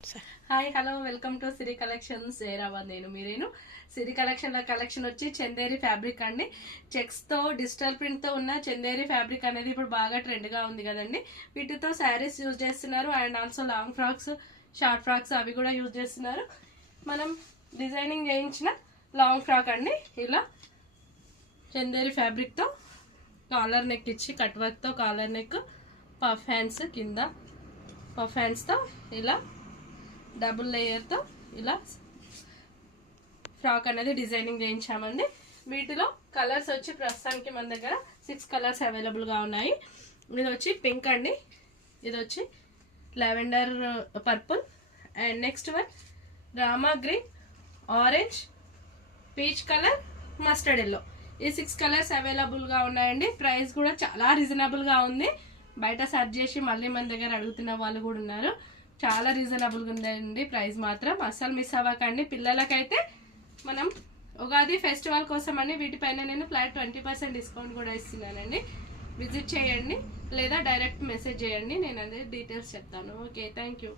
Hi hello welcome to Siri collections Hyderabad. మీరేను Siri collection వచ్చి Chanderi fabric అండి. చెక్స్తో డిజిటల్ ప్రింట్తో ఉన్న చందేరి ఫ్యాబ్రిక్ అనేది ఇప్పుడు బాగా ట్రెండ్గా ఉంది కదండి. వీటితో శారీస్ యూజ్ చేస్తున్నారు and also long frocks, short frocks అవి కూడా యూజ్ చేస్తున్నారు. మనం డిజైనింగ్ చేయించిన లాంగ్ ఫ్రాక్ అండి. ఇలా చందేరి ఫ్యాబ్రిక్తో కాలర్ నెక్ ఇచ్చి కట్ వర్క్తో కాలర్ నెక్, పఫ్ హ్యాండ్స్, కింద పఫ్ హ్యాండ్స్తో ఇలా డబుల్ లేయర్తో ఇలా ఫ్రాక్ అనేది డిజైనింగ్ చేయించామండి. వీటిలో కలర్స్ వచ్చి ప్రస్తుతానికి మన దగ్గర 6 కలర్స్ అవైలబుల్గా ఉన్నాయి. ఇది వచ్చి పింక్ అండి, ఇది వచ్చి lavender purple and next one Rama green, orange, peach colour, mustard yellow. ఈ 6 కలర్స్ అవైలబుల్గా ఉన్నాయండి. ప్రైస్ కూడా చాలా రీజనబుల్గా ఉంది. బయట సర్చ్ చేసి మళ్ళీ మన దగ్గర అడుగుతున్న వాళ్ళు కూడా ఉన్నారు. చాలా రీజనబుల్గా ఉందండి. ప్రైస్ మాత్రం అస్సలు మిస్ అవ్వకండి. పిల్లలకైతే మనం ఉగాది ఫెస్టివల్ కోసం అని వీటిపైన నేను ఫ్లాట్ 20% డిస్కౌంట్ కూడా ఇస్తున్నానండి. విజిట్ చేయండి లేదా డైరెక్ట్ మెసేజ్ చేయండి, నేను అనేది డీటెయిల్స్ చెప్తాను. Okay, thank you.